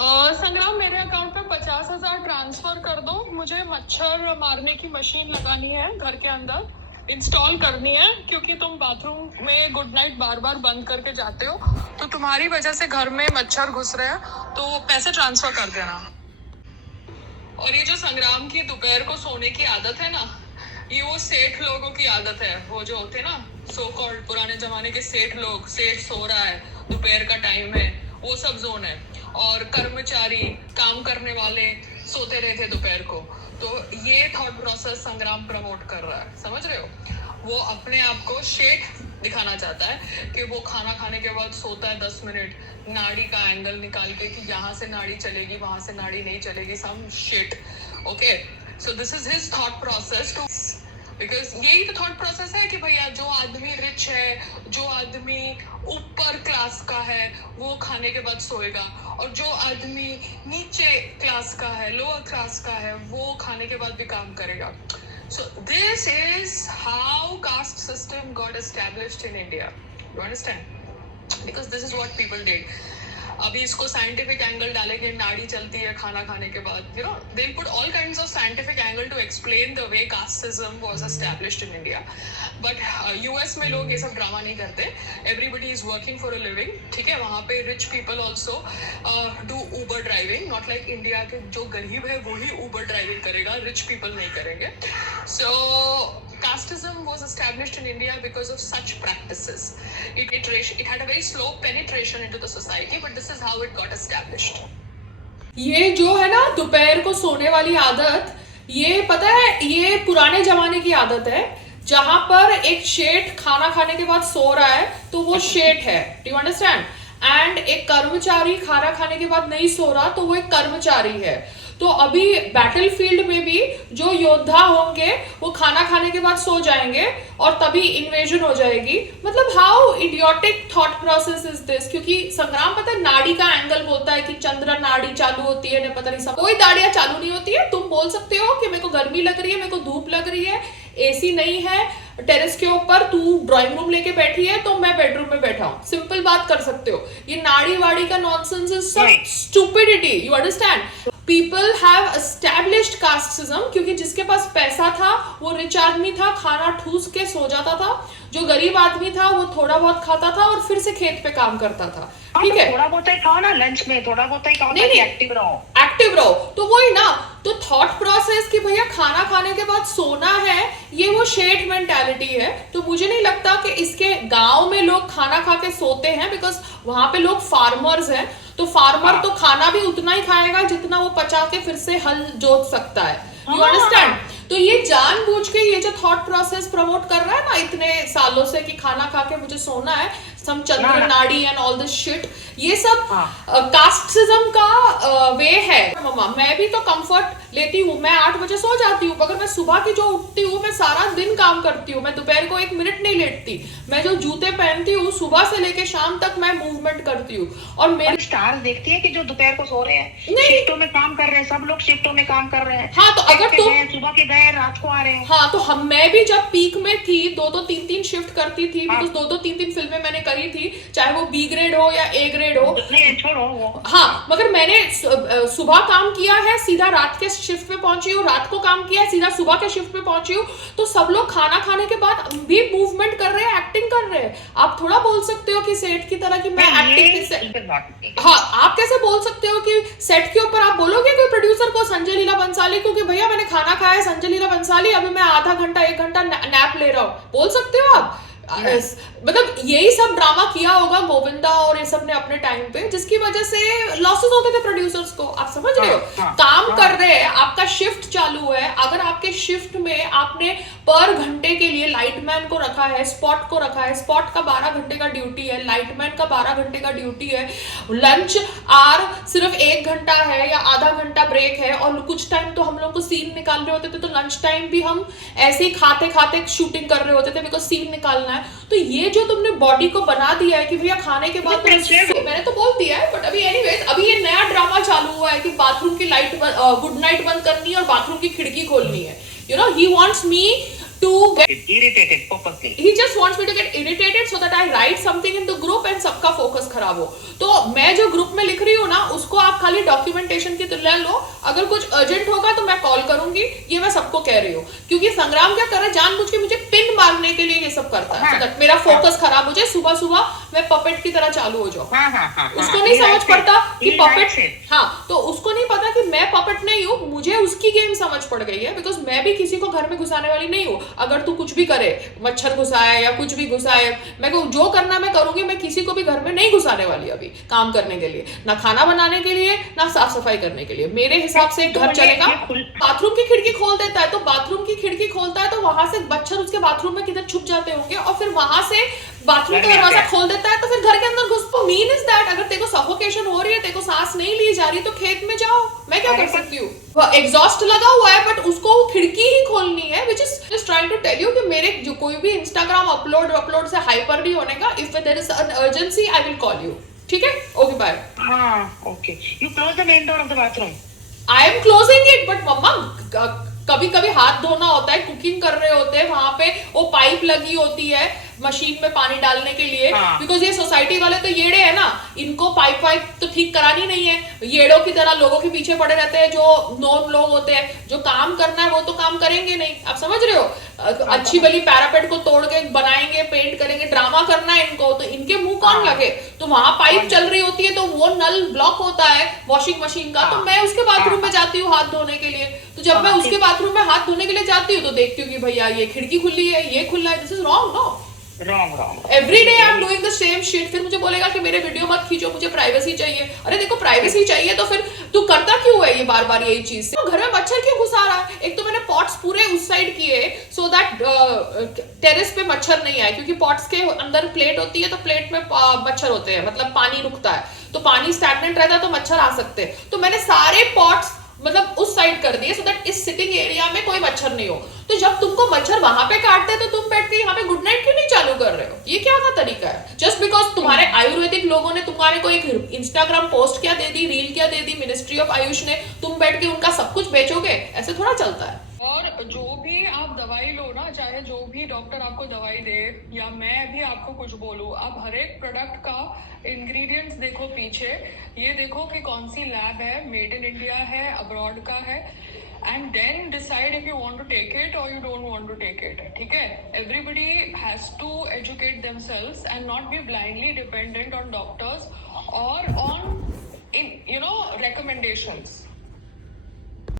संग्राम, मेरे अकाउंट पे 50,000 ट्रांसफर कर दो। मुझे मच्छर मारने की मशीन लगानी है, घर के अंदर इंस्टॉल करनी है, क्योंकि तुम बाथरूम में गुड नाइट बार बार बंद करके जाते हो, तो तुम्हारी वजह से घर में मच्छर घुस रहे हैं। तो पैसे ट्रांसफर कर देना। और ये जो संग्राम की दोपहर को सोने की आदत है ना, ये वो सेठ लोगों की आदत है। वो जो होते ना सो कॉल्ड पुराने जमाने के सेठ लोग, सेठ सो रहा है, दोपहर का टाइम है, वो सब जोन है। और कर्मचारी, काम करने वाले सोते रहे थे दोपहर को। तो ये थॉट प्रोसेस संग्राम प्रमोट कर रहा है, समझ रहे हो? वो अपने आप को शेठ दिखाना चाहता है कि वो खाना खाने के बाद सोता है 10 मिनट, नाड़ी का एंगल निकाल के कि यहाँ से नाड़ी चलेगी, वहां से नाड़ी नहीं चलेगी, some shit. Okay, so this is his thought process too, because यही तो थॉट प्रोसेस है कि भैया जो आदमी रिच है, जो आदमी ऊपर क्लास का है, वो खाने के बाद सोएगा, और जो आदमी नीचे क्लास का है, लोअर क्लास का है, वो खाने के बाद भी काम करेगा। So this is how caste system got established in India. You understand? Because this is what people did. अभी इसको साइंटिफिक एंगल डालेंगे, नाड़ी चलती है खाना खाने के बाद, you know, they put all kinds of scientific angle to explain the way casteism was established in India. But US में लोग ये सब ड्रामा नहीं करते। Everybody is working for a living, ठीक है? वहाँ पे rich people also do Uber driving, not like India के जो गरीब है वो ही ऊबर ड्राइविंग करेगा, रिच पीपल नहीं करेंगे। सो casteism was established in India because of such practices. It had a very slow penetration into the society, but this is how it got established. ये जो है ना दोपहर को सोने वाली आदत, ये पता है ये पुराने जमाने की आदत है, जहां पर एक शेठ खाना खाने के बाद सो रहा है तो वो शेठ है। Do you understand? एंड एक कर्मचारी खाना खाने के बाद नहीं सो रहा तो वो एक कर्मचारी है। तो अभी बैटलफील्ड में भी जो योद्धा होंगे वो खाना खाने के बाद सो जाएंगे और तभी इन्वेजन हो जाएगी। मतलब how idiotic thought process is this? क्योंकि संग्राम पता है नाड़ी का एंगल बोलता है कि चंद्र नाड़ी चालू होती है, ना पता नहीं सब, कोई नाड़ियां चालू नहीं होती है। तुम बोल सकते हो कि मेरे को गर्मी लग रही है, मेरे को धूप लग रही है, एसी नहीं है टेरेस के ऊपर, तू ड्राइंग रूम लेके बैठी है तो मैं बेडरूम में बैठा हूं, सिंपल बात कर सकते हो। ये नाड़ी वाड़ी का नॉनसेंस इज सब stupidity. You understand? People have established casteism क्योंकि जिसके पास पैसा था वो रिच आदमी था, खाना ठूस के सो जाता था। जो गरीब आदमी था वो थोड़ा बहुत खाता था और फिर से खेत पे काम करता था। ठीक है, थोड़ा बहुत ही खाओ ना लंच में, थोड़ा बहुत ही खाओ, नहीं एक्टिव रहो, एक्टिव रहो। तो वही ना, तो थॉट प्रोसेस कि भैया खाना खाने के बाद सोना है, ये वो शेठ मेंटालिटी है। तो मुझे नहीं लगता कि इसके गांव में लोग खाना खा के सोते हैं, बिकॉज वहां पे लोग फार्मर्स हैं। तो फार्मर तो खाना भी उतना ही खाएगा जितना वो पचा के फिर से हल जोत सकता है। You understand? तो ये जानबूझ के ये जो थॉट प्रोसेस प्रमोट कर रहा है ना इतने सालों से कि खाना खा के मुझे सोना है, सम चंद्र नाड़ी एंड ऑल दिस शिट, ये सब कास्टिज्म का वे है। मम्मा, मैं भी तो कंफर्ट लेती हूँ, मैं 8 बजे सो जाती हूँ, मगर मैं सुबह की जो उठती हूँ मैं सारा दिन काम करती हूँ, मैं दोपहर को 1 मिनट नहीं लेटती। मैं जो जूते पहनती हूँ सुबह से लेके शाम तक मैं मूवमेंट करती हूँ। और मेरे स्टार्स देखती है कि जो दोपहर को सो रहे हैं, शिफ्टों में काम कर रहे हैं, सब लोग शिफ्टों में काम कर रहे हैं। हाँ, तो अगर तुम सुबह के गए रात को आ रहे हैं। हाँ, तो मैं भी जब पीक में थी 2-2 3-3 शिफ्ट करती थी, बिकॉज 2-2 3-3 फिल्में मैंने करी थी, चाहे वो बी ग्रेड हो या ए ग्रेड हो। नहीं छोड़ो वो। हाँ, मगर मैंने सुबह काम किया है, सीधा रात के शिफ्ट पे पहुंची हूँ, रात को काम किया है, सीधा सुबह के शिफ्ट पे पहुंची हूँ। तो सब लोग खाना खाने के बाद भी मूवमेंट कर रहे हैं, एक्टिंग कर रहे हैं। आप थोड़ा बोल सकते हो कि सेट की तरह कि मैं एक्टिंग, हाँ, आप कैसे बोल सकते हो कि सेट के ऊपर आप बोलोगे कोई प्रोड्यूसर को, संजय लीला बंसाली को, कि भैया मैंने खाना खाया है संजय लीला बंसाली, अभी मैं आधा घंटा 1 घंटा नैप ले रहा हूँ? बोल सकते हो आप? मतलब यही सब ड्रामा किया होगा गोविंदा और ये सब ने अपने टाइम पे, जिसकी वजह से लॉसेस होते थे प्रोड्यूसर्स को। आप समझ रहे हो? काम कर रहे हैं, आपका शिफ्ट चालू है, अगर आपके शिफ्ट में आपने पर घंटे के लिए लाइटमैन को रखा है, स्पॉट को रखा है, स्पॉट का 12 घंटे का ड्यूटी है, लाइटमैन का 12 घंटे का ड्यूटी है, लंच आर सिर्फ 1 घंटा है या आधा घंटा ब्रेक है, और कुछ टाइम तो हम लोग को सीन निकाल रहे होते थे, तो लंच टाइम भी हम ऐसे ही खाते खाते शूटिंग कर रहे होते थे, बिकॉज सीन निकालना है। तो ये जो तुमने बॉडी को बना दिया है कि भैया खाने के बाद तो मैंने तो बोल दिया है, बट अभी एनीवेज अभी ये नया ड्रामा चालू हुआ है कि बाथरूम की लाइट गुड नाइट बंद करनी है और बाथरूम की खिड़की खोलनी है। You know, he wants me to get irritated purposely. he just wants me to get irritated so that I write something in the group and सबका फोकस खराब हो। तो मैं जो ग्रुप में लिख रही हूँ ना, उसको आप खाली डॉक्यूमेंटेशन की तरह लो, अगर कुछ अर्जेंट होगा तो मैं कॉल करूंगी, ये मैं सबको कह रही हूँ। क्योंकि संग्राम क्या कर रहा है, जानबूझ के मुझे पिन मारने के लिए ये सब करता है, so that मेरा फोकस खराब हो जाए, सुबह सुबह मैं पपेट की तरह चालू हो जाऊँ। उसको नहीं समझ पड़ता कि पपेट, हाँ, तो उसको नहीं पता कि मैं पपेट नहीं हूँ, मुझे उसकी गेम समझ पड़ गई है, बिकॉज मैं भी किसी को घर में घुसाने वाली नहीं हूँ। अगर तू कुछ भी करे, मच्छर घुसाए या कुछ भी घुसाए, मैं को जो करना मैं करूंगी, मैं किसी को भी घर में नहीं घुसाने वाली अभी काम करने के लिए, ना खाना बनाने के लिए, ना साफ सफाई करने के लिए। मेरे हिसाब से घर चलेगा। बाथरूम की खिड़की खोल देता है, तो बाथरूम की खिड़की खोलता है तो वहां से मच्छर उसके बाथरूम में किधर छुप जाते होंगे, और फिर वहां से बाथरूम का दरवाजा खोल देता है तो फिर घर के अंदर घुस। तो मीन इज दैट अगर तेरे को सफोकेशन हो रही है, तेरे को सांस नहीं ली जा रही, तो खेत में जाओ, मैं क्या कर सकती हूँ। एग्जॉस्ट लगा हुआ है, बट उसको खिड़की ही खोलनी है, which is just trying to tell you कि मेरे जो कोई भी इंस्टाग्राम अपलोड से हाइपर नहीं होने का। If there is an urgency I will call you, ठीक है? Okay bye. हाँ, okay, you close the main door of the bathroom. I am closing it, but mamma कभी कभी हाथ धोना होता है, कुकिंग कर रहे होते हैं, वहां पे वो पाइप लगी होती है मशीन में पानी डालने के लिए, बिकॉज ये सोसाइटी वाले तो येड़े है ना, इनको पाइप वाइप तो ठीक करानी नहीं है, येड़ों की तरह लोगों के पीछे पड़े रहते हैं। जो नॉन लोग होते हैं, जो काम करना है वो तो काम करेंगे नहीं, आप समझ रहे हो? अच्छी भली पैरापेट को तोड़ के बनाएंगे, पेंट करेंगे, ड्रामा करना है इनको, तो इनके मुंह कौन लगे? तो वहां पाइप चल रही होती है, तो वो नल ब्लॉक होता है वॉशिंग मशीन का, तो मैं उसके बाथरूम में जाती हूँ हाथ धोने के लिए। तो जब मैं उसके बाथरूम में हाथ धोने के लिए जाती हूँ तो देखती हूँ कि भैया ये खिड़की खुली है, ये खुला है। This is wrong, no? Wrong. Every day I am doing the same shit. फिर मुझे बोलेगा कि मेरे वीडियो मत खींचो, मुझे प्राइवेसी चाहिए। अरे देखो, प्राइवेसी चाहिए तो फिर तू करता क्यों है ये बार बार यही चीज? तो घर में मच्छर क्यों घुसा रहा है? एक तो मैंने पॉट्स पूरे उस साइड किए सो दैट टेरेस पे मच्छर नहीं आए, क्योंकि पॉट्स के अंदर प्लेट होती है, तो प्लेट में मच्छर होते हैं, मतलब पानी रुकता है, तो पानी स्टैग्नेंट रहता है तो मच्छर आ सकते हैं। तो मैंने सारे पॉट्स मतलब उस साइड कर दिए सो दैट इस सिटिंग एरिया में कोई मच्छर नहीं हो। तो जब तुमको मच्छर वहां पे काटते हैं तो तुम बैठ के यहाँ पे गुड नाइट क्यों नहीं चालू कर रहे हो? ये क्या का तरीका है? जस्ट बिकॉज तुम्हारे आयुर्वेदिक लोगों ने तुम्हारे को एक इंस्टाग्राम पोस्ट क्या दे दी, रील क्या दे दी मिनिस्ट्री ऑफ आयुष ने, तुम बैठ के उनका सब कुछ बेचोगे? ऐसे थोड़ा चलता है। और जो भी आप दवाई लो ना, चाहे जो भी डॉक्टर आपको दवाई दे या मैं भी आपको कुछ बोलूं, आप हर एक प्रोडक्ट का इंग्रेडिएंट्स देखो पीछे, ये देखो कि कौन सी लैब है, मेड इन इंडिया है, अब्रॉड का है, and then decide if you want to take it और you don't want to take it. ठीक है? Everybody has to educate themselves and not be blindly dependent on doctors और on recommendations.